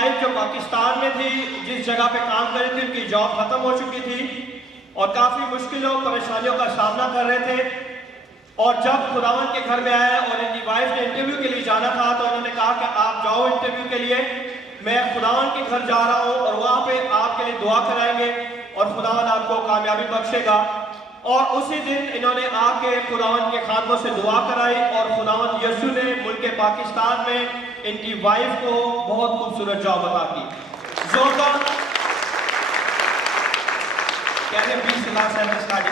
Wife जो पाकिस्तान में थी, जिस जगह पे काम कर रही थी, उनकी जॉब खत्म हो चुकी थी और काफ़ी मुश्किलों परेशानियों का सामना कर रहे थे। और जब खुदावंद के घर में आए और इनकी वाइफ ने इंटरव्यू के लिए जाना था तो उन्होंने कहा कि आप जाओ इंटरव्यू के लिए, मैं खुदावंद के घर जा रहा हूँ और वहाँ पे आपके लिए दुआ कराएंगे और खुदावंद आपको कामयाबी बख्शेगा। और उसी दिन इन्होंने आके खुदावंद के खादमों से दुआ कराई और खुदावंद यीशु ने मुल्क पाकिस्तान में इनकी वाइफ को बहुत खूबसूरत जॉब अता की। जोरदार कहते 20 लाख से स्टार्ट